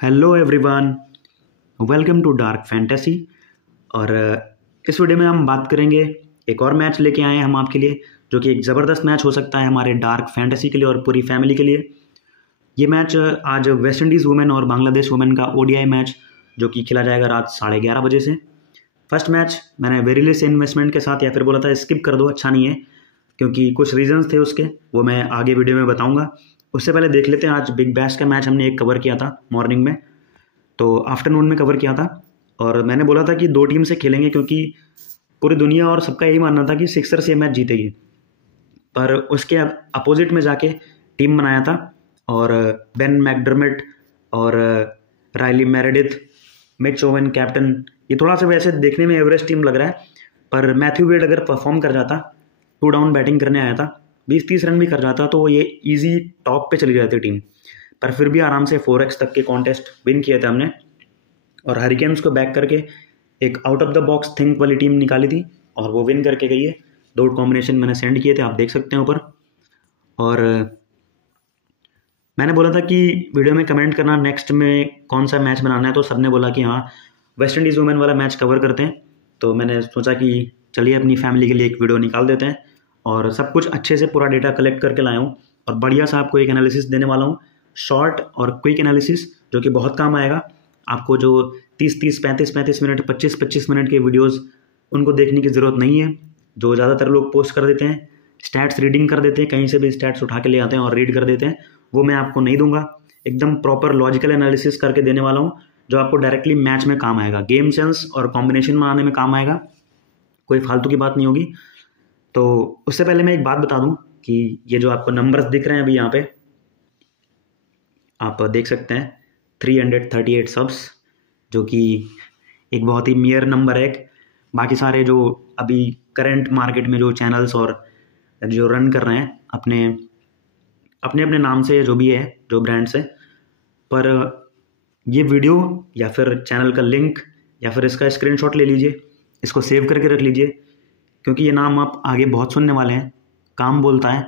Hello everyone, welcome to dark fantasy. और इस video में हम बात करेंगे, एक और मैच लेके आए हैं हम आपके लिए, जो कि एक ज़बरदस्त मैच हो सकता है हमारे डार्क फैंटेसी के लिए और पूरी फैमिली के लिए। ये मैच आज वेस्ट इंडीज़ वुमेन और बांग्लादेश वुमेन का ओडीआई मैच, जो कि खेला जाएगा रात 11:30 बजे से। फर्स्ट मैच मैंने वेरी लेस इन्वेस्टमेंट के साथ, या फिर बोला था स्किप कर दो, अच्छा नहीं है, क्योंकि कुछ रीजंस थे उसके, वो मैं आगे वीडियो में बताऊंगा। उससे पहले देख लेते हैं, आज बिग बैश का मैच हमने एक कवर किया था मॉर्निंग में, तो आफ्टरनून में कवर किया था। और मैंने बोला था कि दो टीम से खेलेंगे, क्योंकि पूरी दुनिया और सबका यही मानना था कि सिक्सर्स ये मैच जीतेगी। पर उसके अपोजिट में जाके टीम बनाया था, और बेन मैकडर्मिट और Riley Meredith, Mitch Owen captain, ये थोड़ा सा वैसे देखने में एवरेज टीम लग रहा है। पर मैथ्यू वेड अगर परफॉर्म कर जाता, 2 डाउन बैटिंग करने आया था, 20-30 रन भी कर जाता, तो ये इजी टॉप पे चली जाती टीम। पर फिर भी आराम से 4x तक के कॉन्टेस्ट विन किए थे हमने, और हरिकेन्स को बैक करके एक out of the box think वाली टीम निकाली थी, और वो विन करके गई है। 2 कॉम्बिनेशन मैंने सेंड किए थे, आप देख सकते हैं ऊपर। और मैंने बोला था कि वीडियो में कमेंट करना नेक्स्ट में कौन सा मैच बनाना है, तो सबने बोला कि हाँ, वेस्ट इंडीज़ वुमेन वाला मैच कवर करते हैं। तो मैंने सोचा कि चलिए अपनी फैमिली के लिए एक वीडियो निकाल देते हैं, और सब कुछ अच्छे से पूरा डेटा कलेक्ट करके लाया हूँ, और बढ़िया सा आपको एक एनालिसिस देने वाला हूँ, शॉर्ट और क्विक एनालिसिस, जो कि बहुत काम आएगा आपको। जो 30-30, 35-35 मिनट, 25-25 मिनट के वीडियोस, उनको देखने की ज़रूरत नहीं है, जो ज़्यादातर लोग पोस्ट कर देते हैं, स्टैट्स रीडिंग कर देते हैं, कहीं से भी स्टैट्स उठा के ले आते हैं और रीड कर देते हैं। वो मैं आपको नहीं दूंगा, एकदम प्रॉपर लॉजिकल एनालिसिस करके देने वाला हूँ, जो आपको डायरेक्टली मैच में काम आएगा, गेम सेंस और कॉम्बिनेशन बनाने में काम आएगा, कोई फालतू की बात नहीं होगी। तो उससे पहले मैं एक बात बता दूं कि ये जो आपको नंबर्स दिख रहे हैं अभी यहाँ पे, आप देख सकते हैं 338 सब्स, जो कि एक बहुत ही मियर नंबर है। बाकी सारे जो अभी करंट मार्केट में जो चैनल्स और जो रन कर रहे हैं अपने अपने अपने नाम से, जो भी है, जो ब्रांड्स है, पर ये वीडियो या फिर चैनल का लिंक या फिर इसका स्क्रीनशॉट ले लीजिए, इसको सेव करके रख लीजिए, क्योंकि ये नाम आप आगे बहुत सुनने वाले हैं। काम बोलता है,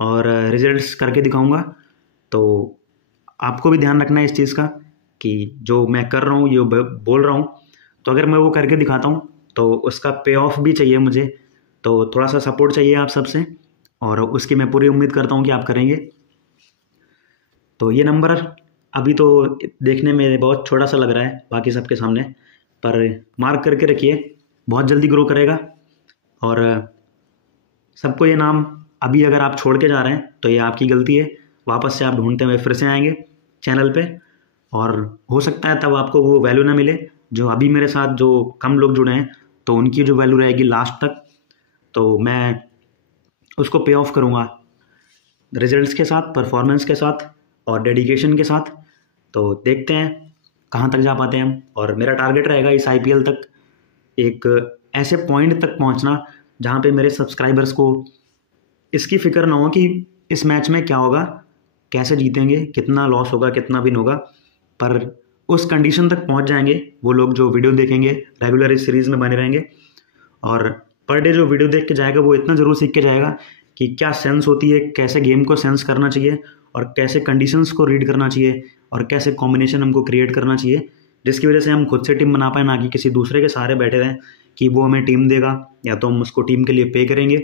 और रिजल्ट्स करके दिखाऊंगा, तो आपको भी ध्यान रखना है इस चीज़ का कि जो मैं कर रहा हूँ, ये बोल रहा हूँ, तो अगर मैं वो करके दिखाता हूँ तो उसका पे ऑफ भी चाहिए मुझे। तो थोड़ा सा सपोर्ट चाहिए आप सबसे, और उसकी मैं पूरी उम्मीद करता हूँ कि आप करेंगे। तो ये नंबर अभी तो देखने में बहुत छोटा सा लग रहा है बाकी सबके सामने, पर मार्क करके रखिए, बहुत जल्दी ग्रो करेगा। और सबको ये नाम अभी अगर आप छोड़ के जा रहे हैं तो ये आपकी गलती है, वापस से आप ढूंढते हुए फिर से आएंगे चैनल पे, और हो सकता है तब आपको वो वैल्यू ना मिले जो अभी मेरे साथ जो कम लोग जुड़े हैं, तो उनकी जो वैल्यू रहेगी लास्ट तक, तो मैं उसको पे ऑफ करूँगा रिजल्ट्स के साथ, परफॉर्मेंस के साथ और डेडिकेशन के साथ। तो देखते हैं कहाँ तक जा पाते हैं हम, और मेरा टारगेट रहेगा इस IPL तक एक ऐसे पॉइंट तक पहुँचना जहाँ पे मेरे सब्सक्राइबर्स को इसकी फिक्र ना हो कि इस मैच में क्या होगा, कैसे जीतेंगे, कितना लॉस होगा, कितना विन होगा, पर उस कंडीशन तक पहुंच जाएंगे वो लोग जो वीडियो देखेंगे, रेगुलर इस सीरीज़ में बने रहेंगे। और पर डे जो वीडियो देख के जाएगा वो इतना ज़रूर सीख के जाएगा कि क्या सेंस होती है, कैसे गेम को सेंस करना चाहिए, और कैसे कंडीशंस को रीड करना चाहिए, और कैसे कॉम्बिनेशन हमको क्रिएट करना चाहिए, जिसकी वजह से हम खुद से टीम बना पाए, ना कि किसी दूसरे के सहारे बैठे रहें कि वो हमें टीम देगा, या तो हम उसको टीम के लिए पे करेंगे,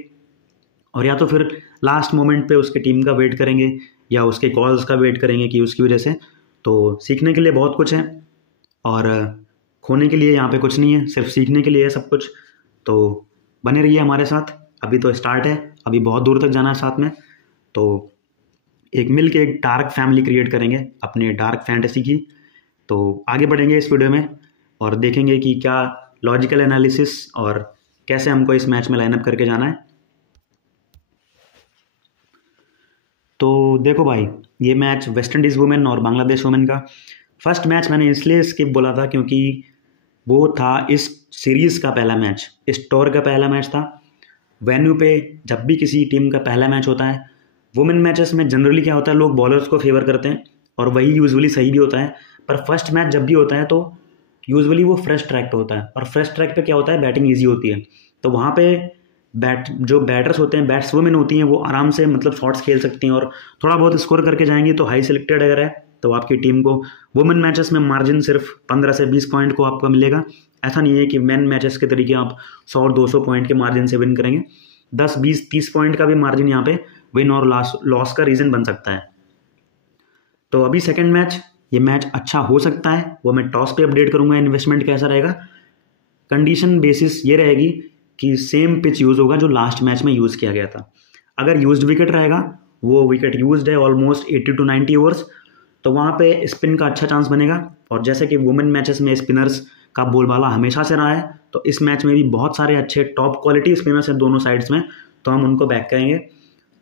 और या तो फिर लास्ट मोमेंट पे उसके टीम का वेट करेंगे, या उसके कॉल्स का वेट करेंगे कि उसकी वजह से। तो सीखने के लिए बहुत कुछ है, और खोने के लिए यहाँ पे कुछ नहीं है, सिर्फ सीखने के लिए है सब कुछ। तो बने रहिए हमारे साथ, अभी तो स्टार्ट है, अभी बहुत दूर तक जाना है साथ में। तो एक मिल के एक डार्क फैमिली क्रिएट करेंगे अपने डार्क फैंटेसी की। तो आगे बढ़ेंगे इस वीडियो में, और देखेंगे कि क्या लॉजिकल एनालिसिस और कैसे हमको इस मैच में लाइनअप करके जाना है। तो देखो भाई, ये मैच वेस्ट इंडीज़ वुमेन और बांग्लादेश वुमेन का फर्स्ट मैच मैंने इसलिए स्किप बोला था, क्योंकि वो था इस सीरीज़ का पहला मैच, इस टूर का पहला मैच था। वेन्यू पे जब भी किसी टीम का पहला मैच होता है, वुमेन मैचेस में जनरली क्या होता है, लोग बॉलर्स को फेवर करते हैं, और वही यूजुअली सही भी होता है। पर फर्स्ट मैच जब भी होता है तो यूजुअली वो फ्रेश ट्रैक पे होता है, और फ्रेश ट्रैक पे क्या होता है, बैटिंग ईजी होती है। तो वहाँ पे जो बैटर्स होते हैं, बैट्स वुमेन होती हैं, वो आराम से मतलब शॉट्स खेल सकती हैं, और थोड़ा बहुत स्कोर करके जाएंगी। तो हाई सिलेक्टेड अगर है तो आपकी टीम को वुमेन मैचेस में मार्जिन सिर्फ 15 से 20 पॉइंट को आपका मिलेगा। ऐसा नहीं है कि मेन मैचेस के तरीके आप 100 और 200 पॉइंट के मार्जिन से विन करेंगे। 10, 20, 30 पॉइंट का भी मार्जिन यहाँ पे विन और लॉस का रीज़न बन सकता है। तो अभी सेकेंड मैच, ये मैच अच्छा हो सकता है, वो मैं टॉस पे अपडेट करूंगा इन्वेस्टमेंट कैसा रहेगा। कंडीशन बेसिस ये रहेगी कि सेम पिच यूज़ होगा जो लास्ट मैच में यूज़ किया गया था। अगर यूज्ड विकेट रहेगा, वो विकेट यूज्ड है ऑलमोस्ट 80 to 90 ओवर्स, तो वहाँ पे स्पिन का अच्छा चांस बनेगा। और जैसे कि वुमेन मैचेस में स्पिनर्स का बोलबाला हमेशा से रहा है, तो इस मैच में भी बहुत सारे अच्छे टॉप क्वालिटी स्पिनर्स हैं दोनों साइड्स में, तो हम उनको बैक करेंगे।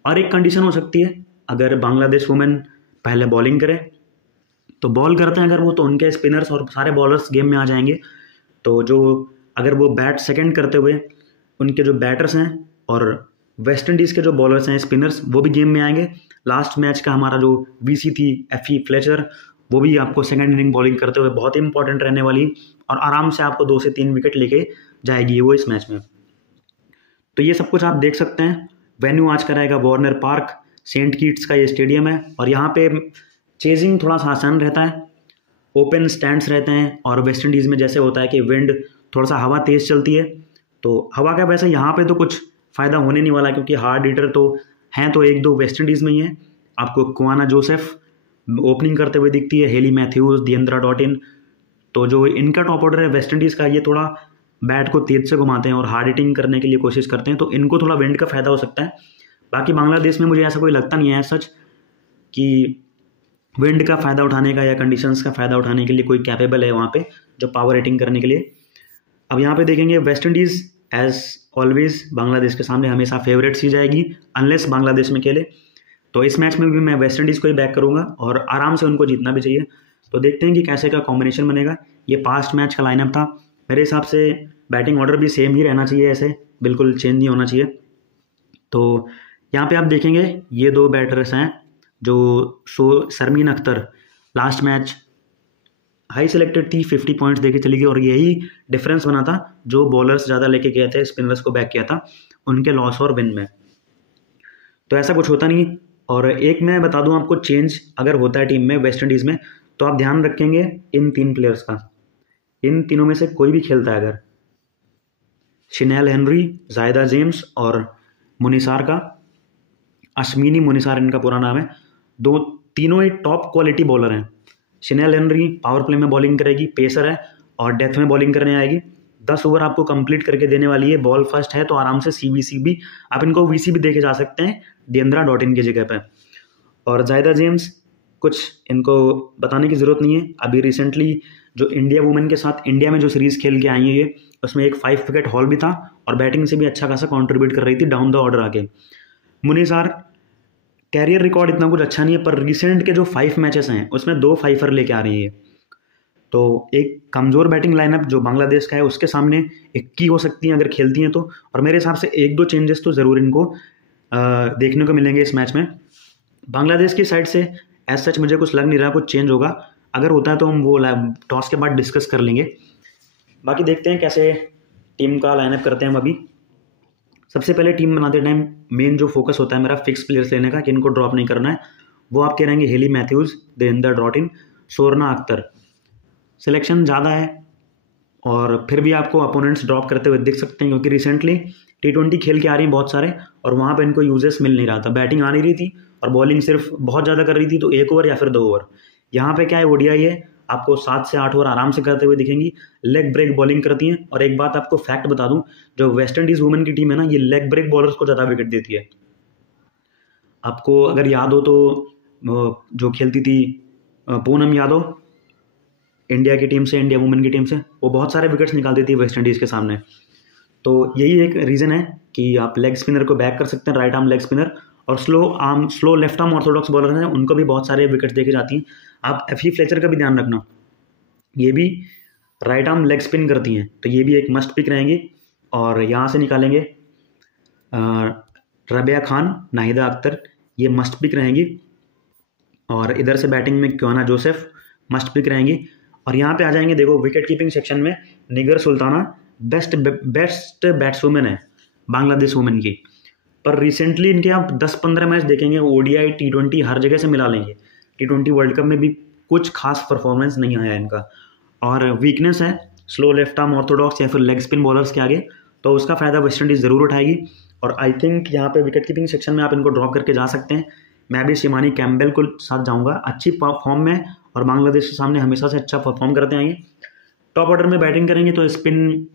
और एक कंडीशन हो सकती है, अगर बांग्लादेश वुमेन पहले बॉलिंग करे, तो बॉल करते हैं अगर वो, तो उनके स्पिनर्स और सारे बॉलर्स गेम में आ जाएंगे। तो जो अगर वो बैट सेकंड करते हुए उनके जो बैटर्स हैं और वेस्ट इंडीज़ के जो बॉलर्स हैं स्पिनर्स, वो भी गेम में आएंगे। लास्ट मैच का हमारा जो वीसी थी एफी फ्लेचर, वो भी आपको सेकंड इनिंग बॉलिंग करते हुए बहुत ही इंपॉर्टेंट रहने वाली, और आराम से आपको 2 से 3 विकेट लेके जाएगी वो इस मैच में। तो ये सब कुछ आप देख सकते हैं। वेन्यू आज का रहेगा वार्नर पार्क, सेंट कीट्स का ये स्टेडियम है, और यहाँ पे चेजिंग थोड़ा सा आसान रहता है, ओपन स्टैंड्स रहते हैं। और वेस्ट इंडीज़ में जैसे होता है कि विंड थोड़ा सा हवा तेज़ चलती है, तो हवा का वैसे यहाँ पे तो कुछ फ़ायदा होने नहीं वाला, क्योंकि हार्ड हिटर तो हैं तो 1-2 वेस्ट इंडीज़ में ही है। आपको कुआना जोसेफ ओपनिंग करते हुए दिखती है, हेली मैथ्यूज़, दियंद्रा डॉटिन, तो जो इनका टॉप ऑर्डर है वेस्ट इंडीज़ का, ये थोड़ा बैट को तेज से घुमाते हैं और हार्ड हिटिंग करने के लिए कोशिश करते हैं, तो इनको थोड़ा विंड का फ़ायदा हो सकता है। बाकी बांग्लादेश में मुझे ऐसा कोई लगता नहीं है सच कि विंड का फ़ायदा उठाने का या कंडीशंस का फ़ायदा उठाने के लिए कोई कैपेबल है वहाँ पे जो पावर हिटिंग करने के लिए। अब यहाँ पे देखेंगे West Indies as always Bangladesh के सामने हमेशा फेवरेट्स ही जाएगी, अनलेस बांग्लादेश में खेले। तो इस मैच में भी मैं वेस्ट इंडीज़ को ही बैक करूँगा और आराम से उनको जीतना भी चाहिए। तो देखते हैं कि कैसे का कॉम्बिनेशन बनेगा। ये पास्ट मैच का लाइनअप था, मेरे हिसाब से बैटिंग ऑर्डर भी सेम ही रहना चाहिए, ऐसे बिल्कुल चेंज नहीं होना चाहिए। तो यहाँ पे आप देखेंगे ये 2 बैटर्स हैं जो Sharmin Akhtar last match high selected थी, 50 पॉइंट्स देके चली गई, और यही डिफरेंस बना था जो बॉलर्स ज़्यादा लेके गए थे, स्पिनर्स को बैक किया था उनके लॉस और विन में। तो ऐसा कुछ होता नहीं। और एक मैं बता दूं आपको, चेंज अगर होता है टीम में वेस्ट इंडीज़ में, तो आप ध्यान रखेंगे इन 3 प्लेयर्स का, इन तीनों में से कोई भी खेलता है अगर, शिनेल हेनरी, जायदा जेम्स और मुनिसार का, अश्विनी मुनिसार इनका पूरा नाम है, तीनों ही टॉप क्वालिटी बॉलर हैं। शिनेल हेनरी पावर प्ले में बॉलिंग करेगी, पेसर है और डेथ में बॉलिंग करने आएगी, 10 ओवर आपको कंप्लीट करके देने वाली है, बॉल फर्स्ट है, तो आराम से सीबीसी भी आप इनको वीसी भी देके जा सकते हैं दियंद्रा डॉटिन की जगह पे। और जायदा जेम्स कुछ इनको बताने की ज़रूरत नहीं है, अभी रिसेंटली जो इंडिया वुमेन के साथ इंडिया में जो सीरीज़ खेल के आई है ये, उसमें एक 5 विकेट हॉल भी था और बैटिंग से भी अच्छा खासा कॉन्ट्रीब्यूट कर रही थी डाउन द ऑर्डर आके। मुनिसार कैरियर रिकॉर्ड इतना कुछ अच्छा नहीं है, पर रिसेंट के जो 5 मैचेस हैं उसमें 2 5 लेके आ रही है। तो एक कमज़ोर बैटिंग लाइनअप जो बांग्लादेश का है उसके सामने एक की हो सकती है अगर खेलती हैं तो। और मेरे हिसाब से 1-2 चेंजेस तो ज़रूर इनको देखने को मिलेंगे इस मैच में। बांग्लादेश की साइड से एज सच मुझे कुछ लग नहीं रहा कुछ चेंज होगा, अगर होता है तो हम वो टॉस के बाद डिस्कस कर लेंगे। बाकी देखते हैं कैसे टीम का लाइनअप करते हैं हम अभी। सबसे पहले टीम बनाते टाइम मेन जो फोकस होता है मेरा फिक्स प्लेयर्स लेने का कि इनको ड्रॉप नहीं करना है, वो आपके रहेंगे Hayley Matthews, Deandra Dottin, Shorna Akter. Selection ज़्यादा है और फिर भी आपको अपोनेंट्स ड्रॉप करते हुए दिख सकते हैं, क्योंकि रिसेंटली T20 खेल के आ रही हैं बहुत सारे और वहाँ पे इनको यूजेस मिल नहीं रहा था, बैटिंग आ नहीं रही थी और बॉलिंग सिर्फ बहुत ज़्यादा कर रही थी, तो 1 ओवर या फिर 2 ओवर। यहाँ पे क्या है, ओडीआई है, आपको 7 से 8 ओवर आराम से करते हुए दिखेंगी, लेग ब्रेक बॉलिंग करती हैं। और एक बात आपको फैक्ट बता दूं, जो वेस्ट इंडीज़ वुमेन की टीम है ना, ये लेग ब्रेक बॉलर्स को ज़्यादा विकेट देती है। आपको अगर याद हो तो जो खेलती थी पूनम यादव इंडिया की टीम से, इंडिया वुमेन की टीम से, वो बहुत सारे विकेट्स निकालती थी वेस्ट इंडीज़ के सामने। तो यही एक रीज़न है कि आप लेग स्पिनर को बैक कर सकते हैं, राइट आर्म लेग स्पिनर, और slow left arm Orthodox bowler हैं उनको भी बहुत सारे विकेट्स देके जाती हैं। आप एफी फ्लेचर का भी ध्यान रखना, ये भी राइट आर्म लेग स्पिन करती हैं, तो ये भी एक मस्ट पिक रहेंगी। और यहाँ से निकालेंगे रबिया खान, नाहिदा अख्तर, ये मस्ट पिक रहेंगी। और इधर से बैटिंग में क्योना जोसेफ मस्ट पिक रहेंगी। और यहाँ पे आ जाएंगे, देखो विकेट कीपिंग सेक्शन में निगर सुल्ताना बेस्ट बैट्सवुमन है बांग्लादेश वुमेन की, पर रिसेंटली इनके आप 10-15 मैच देखेंगे, ओडीआई T20 हर जगह से मिला लेंगे, T20 वर्ल्ड कप में भी कुछ खास परफॉर्मेंस नहीं आया इनका। और वीकनेस है स्लो लेफ्ट आर्म ऑर्थोडॉक्स या फिर लेग स्पिन बॉलर्स के आगे, तो उसका फ़ायदा वेस्ट इंडीज़ ज़रूर उठाएगी। और आई थिंक यहाँ पे विकेट कीपिंग सेक्शन में आप इनको ड्रॉप करके जा सकते हैं। मैं भी शिमानी कैम्बेल को साथ जाऊँगा, अच्छी फॉर्म में और बांग्लादेश के सामने हमेशा से अच्छा परफॉर्म करते आएंगे। टॉप ऑर्डर में बैटिंग करेंगे तो स्पिन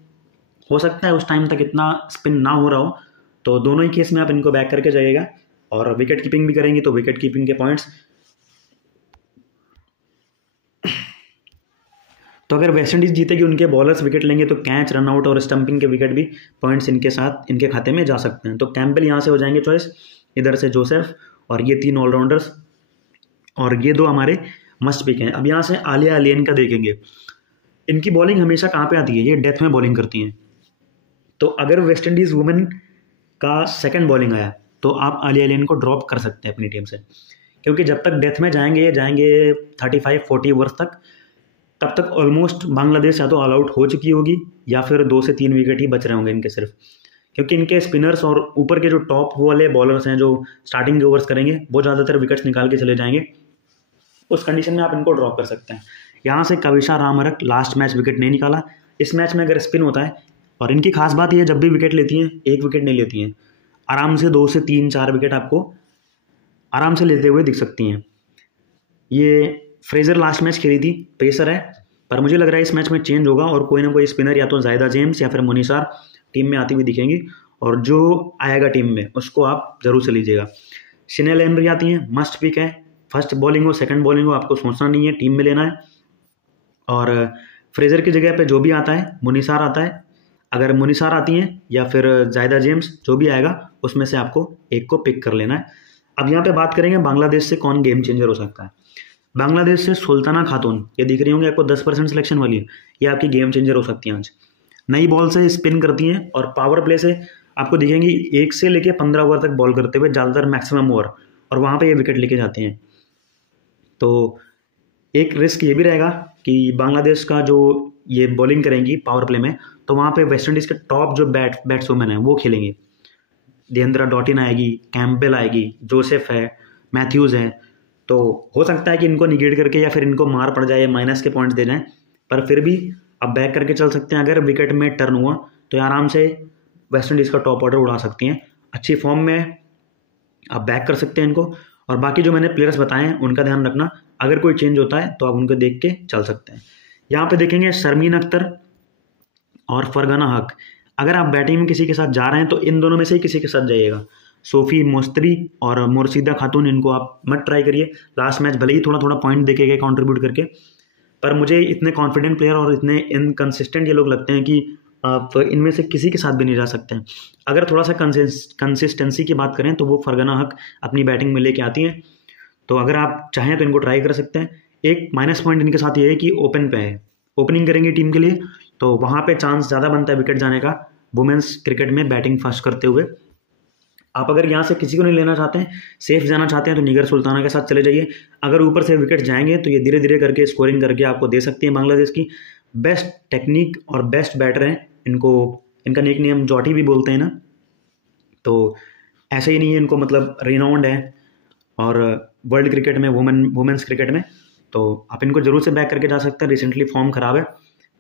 हो सकता है उस टाइम तक इतना स्पिन ना हो रहा हो, तो दोनों ही केस में आप इनको बैक करके जाइएगा। और विकेट कीपिंग भी करेंगे तो विकेट कीपिंग के पॉइंट्स, तो अगर वेस्ट इंडीज़ जीतेगी उनके बॉलर्स विकेट लेंगे तो कैच, रनआउट और स्टंपिंग के विकेट भी पॉइंट्स इनके साथ इनके खाते में जा सकते हैं। तो कैम्बेल यहाँ से हो जाएंगे चॉइस, इधर से जोसेफ, और ये 3 ऑलराउंडर्स, और ये 2 हमारे मस्ट पिक हैं। अब यहाँ से आलिया अलियन का देखेंगे, इनकी बॉलिंग हमेशा कहाँ पे आती है, ये डेथ में बॉलिंग करती हैं। तो अगर वेस्ट इंडीज़ वुमेन का सेकंड बॉलिंग आया तो आप आलिया अलियन को ड्रॉप कर सकते हैं अपनी टीम से, क्योंकि जब तक डेथ में जाएंगे 35-40 ओवर्स तक, तब तक ऑलमोस्ट बांग्लादेश या तो ऑल आउट हो चुकी होगी या फिर 2 से 3 विकेट ही बच रहे होंगे इनके सिर्फ, क्योंकि इनके स्पिनर्स और ऊपर के जो टॉप वाले बॉलर्स हैं जो स्टार्टिंग के ओवर्स करेंगे वो ज़्यादातर विकेट्स निकाल के चले जाएंगे। उस कंडीशन में आप इनको ड्रॉप कर सकते हैं। यहाँ से कविशा रामरक लास्ट मैच विकेट नहीं निकाला, इस मैच में अगर स्पिन होता है, और इनकी खास बात ये जब भी विकेट लेती हैं 1 विकेट नहीं लेती हैं, आराम से 2 से 3-4 विकेट आपको आराम से लेते हुए दिख सकती हैं। ये फ्रेजर लास्ट मैच खेली थी, पेसर है, पर मुझे लग रहा है इस मैच में चेंज होगा और कोई ना कोई स्पिनर या तो जायदा जेम्स या फिर मुनीसार टीम में आती हुई दिखेंगी, और जो आएगा टीम में उसको आप जरूर से लीजिएगा। शिनेल हेनरी आती हैं, मस्ट पिक है, फर्स्ट बॉलिंग हो सेकंड बॉलिंग हो आपको सोचना नहीं है, टीम में लेना है। और फ्रेजर की जगह पे जो भी आता है, मुनीसार आता है, अगर मुनीसार आती हैं या फिर जायदा जेम्स, जो भी आएगा उसमें से आपको एक को पिक कर लेना है। अब यहाँ पे बात करेंगे बांग्लादेश से कौन गेम चेंजर हो सकता है। बांग्लादेश से सुल्ताना खातून, ये दिख रही होंगी आपको 10% सिलेक्शन वाली, ये आपकी गेम चेंजर हो सकती हैं। आज नई बॉल से स्पिन करती हैं और पावर प्ले से आपको दिखेंगी 1 से लेके 15 ओवर तक बॉल करते हुए, ज़्यादातर मैक्सिमम ओवर, और वहाँ पे ये विकेट लेके जाते हैं। तो एक रिस्क ये भी रहेगा कि बांग्लादेश का जो ये बॉलिंग करेंगी पावर प्ले में, तो वहाँ पे वेस्ट इंडीज़ के टॉप जो बैट्समैन हैं वो खेलेंगे। देवेंद्रा डॉटिन आएगी, कैम्पबेल आएगी, जोसेफ है, मैथ्यूज़ है, तो हो सकता है कि इनको निगेट करके या फिर इनको मार पड़ जाए या माइनस के पॉइंट्स दे जाएं, पर फिर भी आप बैक करके चल सकते हैं। अगर विकेट में टर्न हुआ तो आराम से वेस्ट इंडीज़ का टॉप ऑर्डर उड़ा सकती हैं। अच्छी फॉर्म में आप बैक कर सकते हैं इनको। और बाकी जो मैंने प्लेयर्स बताए हैं उनका ध्यान रखना, अगर कोई चेंज होता है तो आप उनको देख के चल सकते हैं। यहाँ पे देखेंगे शर्मीन अख्तर और फरगाना हक, अगर आप बैटिंग में किसी के साथ जा रहे हैं तो इन दोनों में से ही किसी के साथ जाइएगा। सोफ़ी मोस्तरी और मुर्शिदा खातून, इनको आप मत ट्राई करिए। लास्ट मैच भले ही थोड़ा थोड़ा पॉइंट देके गए कंट्रीब्यूट करके, पर मुझे इतने कॉन्फिडेंट प्लेयर और इतने इनकंसिस्टेंट ये लोग लगते हैं कि आप इनमें से किसी के साथ भी नहीं जा सकते हैं। अगर थोड़ा सा कंसिस्टेंसी की बात करें तो वो फरगाना हक अपनी बैटिंग में लेके आती हैं, तो अगर आप चाहें तो इनको ट्राई कर सकते हैं। एक माइनस पॉइंट इनके साथ ये है कि ओपन पे है, ओपनिंग करेंगे टीम के लिए, तो वहाँ पे चांस ज़्यादा बनता है विकेट जाने का वुमेंस क्रिकेट में बैटिंग फर्स्ट करते हुए। आप अगर यहाँ से किसी को नहीं लेना चाहते हैं, सेफ जाना चाहते हैं, तो निगर सुल्ताना के साथ चले जाइए। अगर ऊपर से विकेट जाएंगे तो ये धीरे धीरे करके स्कोरिंग करके आपको दे सकती है। बांग्लादेश की बेस्ट टेक्निक और बेस्ट बैटर हैं, इनका निक नेम जॉटी भी बोलते हैं ना, तो ऐसे ही नहीं है, इनको मतलब रिनाउंड है और वर्ल्ड क्रिकेट में वुमेंस क्रिकेट में, तो आप इनको जरूर से बैक करके जा सकते हैं। रिसेंटली फॉर्म खराब है,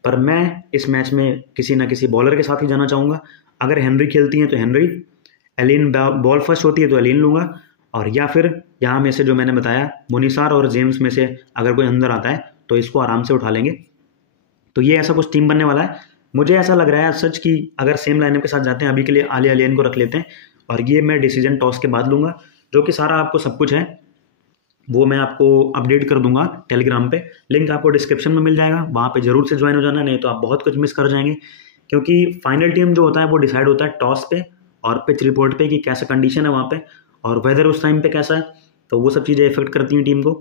पर मैं इस मैच में किसी ना किसी बॉलर के साथ ही जाना चाहूँगा। अगर हेनरी खेलती हैं तो हेनरी, एलिन बॉल फर्स्ट होती है तो एलिन लूँगा, और या फिर यहाँ में से जो मैंने बताया मुनीसार और जेम्स में से अगर कोई अंदर आता है तो इसको आराम से उठा लेंगे। तो ये ऐसा कुछ टीम बनने वाला है। मुझे ऐसा लग रहा है सच कि अगर सेम लाइनअप के साथ जाते हैं, अभी के लिए आलिया अलियन को रख लेते हैं, और ये मैं डिसीजन टॉस के बाद लूँगा, जो कि सारा आपको सब कुछ है वो मैं आपको अपडेट कर दूंगा टेलीग्राम पे। लिंक आपको डिस्क्रिप्शन में मिल जाएगा, वहाँ पे जरूर से ज्वाइन हो जाना, नहीं तो आप बहुत कुछ मिस कर जाएंगे। क्योंकि फाइनल टीम जो होता है वो डिसाइड होता है टॉस पे और पिच रिपोर्ट पे कि कैसा कंडीशन है वहाँ पे, और वेदर उस टाइम पे कैसा है, तो वो सब चीज़ें इफेक्ट करती हैं टीम को।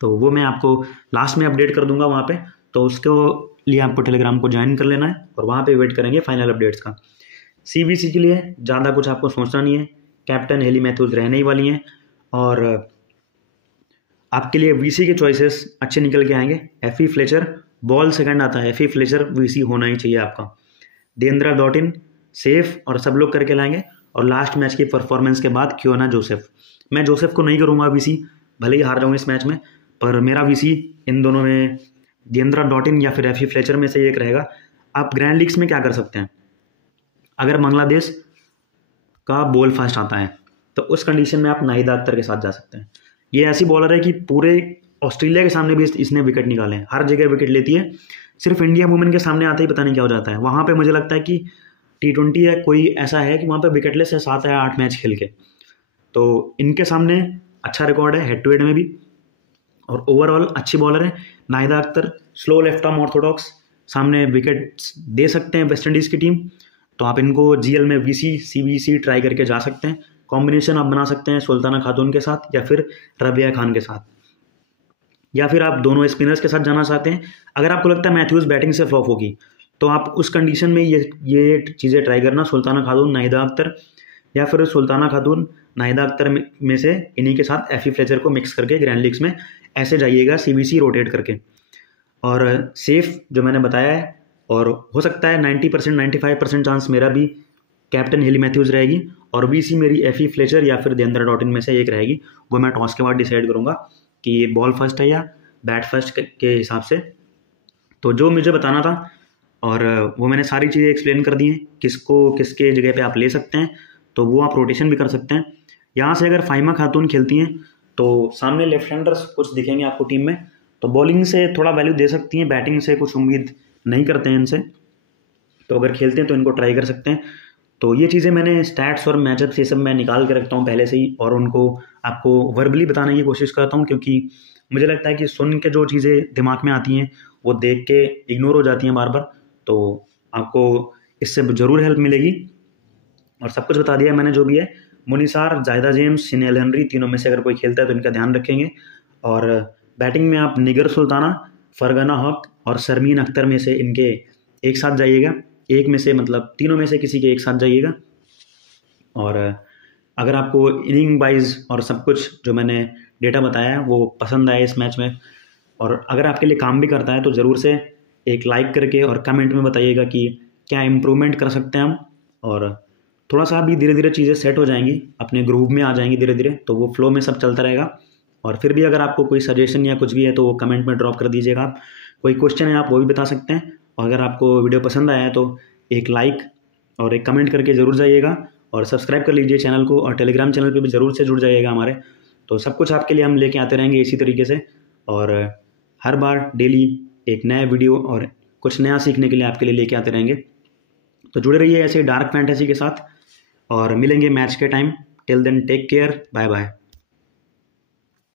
तो वो मैं आपको लास्ट में अपडेट कर दूंगा वहाँ पे, तो उसके लिए आपको टेलीग्राम को ज्वाइन कर लेना है और वहाँ पे वेट करेंगे फाइनल अपडेट्स का। CBC के लिए ज़्यादा कुछ आपको सोचना नहीं है, कैप्टन हेली मैथ्यूज रहने ही वाली हैं, और आपके लिए VC के चॉइसेस अच्छे निकल के आएंगे। FE फ्लेचर बॉल सेकंड आता है, FE फ्लेचर VC होना ही चाहिए आपका। देवेंद्रा डॉटिन सेफ और सब लोग करके लाएंगे, और लास्ट मैच की परफॉर्मेंस के बाद क्यों ना जोसेफ, मैं जोसेफ को नहीं करूँगा VC, भले ही हार जाऊँ इस मैच में, पर मेरा वीसी इन दोनों में देवेंद्र डॉटिन या फिर एफी फ्लेचर में से एक रहेगा। आप ग्रैंड लीग्स में क्या कर सकते हैं, अगर बांग्लादेश का बॉल फर्स्ट आता है तो उस कंडीशन में आप नाहिद अख्तर के साथ जा सकते हैं। ये ऐसी बॉलर है कि पूरे ऑस्ट्रेलिया के सामने भी इसने विकेट निकाले हैं, हर जगह विकेट लेती है, सिर्फ इंडिया वुमेन के सामने आते ही पता नहीं क्या हो जाता है। वहाँ पे मुझे लगता है कि T20 है कोई ऐसा है कि वहाँ पे विकेटलेस है 7 या 8 मैच खेल के, तो इनके सामने अच्छा रिकॉर्ड है हेड टू हेड में भी, और ओवरऑल अच्छी बॉलर है। Nahid Akhtar slow left arm Orthodox, सामने विकेट दे सकते हैं वेस्ट इंडीज़ की टीम, तो आप इनको जीएल में वीसी CBC ट्राई करके जा सकते हैं। कॉम्बिनेशन आप बना सकते हैं सुल्ताना खातून के साथ या फिर रबिया खान के साथ, या फिर आप दोनों स्पिनर्स के साथ जाना चाहते हैं। अगर आपको लगता है मैथ्यूज़ बैटिंग से फ्लॉप होगी तो आप उस कंडीशन में ये चीज़ें ट्राई करना, सुल्ताना खातून नाहिदा अख्तर, या फिर सुल्ताना खातून नाहिदा अख्तर में से इन्हीं के साथ एफी फ्लेचर को मिक्स करके ग्रैंड लीग्स में ऐसे जाइएगा CBC रोटेट करके। और सेफ जो मैंने बताया है, और हो सकता है 90% 95% चांस मेरा भी कैप्टन हिली मैथ्यूज़ रहेगी, और VC मेरी एफी फ्लेचर या फिर देवेंद्र डॉटिन में से एक रहेगी। वो मैं टॉस के बाद डिसाइड करूँगा कि ये बॉल फर्स्ट है या बैट फर्स्ट के हिसाब से। तो जो मुझे बताना था और वो मैंने सारी चीज़ें एक्सप्लेन कर दी हैं, किसको किसके जगह पे आप ले सकते हैं, तो वो आप रोटेशन भी कर सकते हैं। यहाँ से अगर फाइमा खातून खेलती हैं तो सामने लेफ्ट हैंडर्स कुछ दिखेंगे आपको टीम में, तो बॉलिंग से थोड़ा वैल्यू दे सकती हैं, बैटिंग से कुछ उम्मीद नहीं करते हैं इनसे, तो अगर खेलते हैं तो इनको ट्राई कर सकते हैं। तो ये चीज़ें मैंने स्टैट्स और मैचअप ये सब मैं निकाल के रखता हूँ पहले से ही, और उनको आपको वर्बली बताने की कोशिश करता हूँ, क्योंकि मुझे लगता है कि सुन के जो चीज़ें दिमाग में आती हैं वो देख के इग्नोर हो जाती हैं बार बार, तो आपको इससे ज़रूर हेल्प मिलेगी। और सब कुछ बता दिया है मैंने जो भी है। मुनिसार, जायदा जेम्स, शिनेल हेनरी, तीनों में से अगर कोई खेलता है तो इनका ध्यान रखेंगे। और बैटिंग में आप निगर सुल्ताना, फरगाना हक और शर्मीन अख्तर में से इनके एक साथ जाइएगा, एक में से मतलब तीनों में से किसी के एक साथ जाइएगा। और अगर आपको इनिंग वाइज और सब कुछ जो मैंने डेटा बताया है वो पसंद आए इस मैच में, और अगर आपके लिए काम भी करता है, तो ज़रूर से एक लाइक करके और कमेंट में बताइएगा कि क्या इम्प्रूवमेंट कर सकते हैं हम। और थोड़ा सा भी धीरे धीरे चीज़ें सेट हो जाएंगी, अपने ग्रुप में आ जाएंगी धीरे धीरे, तो वो फ्लो में सब चलता रहेगा। और फिर भी अगर आपको कोई सजेशन या कुछ भी है तो वो कमेंट में ड्रॉप कर दीजिएगा। आप कोई क्वेश्चन है आप वो भी बता सकते हैं। और अगर आपको वीडियो पसंद आया है तो एक लाइक और एक कमेंट करके ज़रूर जाइएगा, और सब्सक्राइब कर लीजिए चैनल को, और टेलीग्राम चैनल पे भी ज़रूर से जुड़ जाइएगा हमारे। तो सब कुछ आपके लिए हम लेके आते रहेंगे इसी तरीके से, और हर बार डेली एक नया वीडियो और कुछ नया सीखने के लिए आपके लिए लेके आते रहेंगे। तो जुड़े रहिए ऐसे डार्क फैंटेसी के साथ, और मिलेंगे मैच के time. Till then take care, bye bye.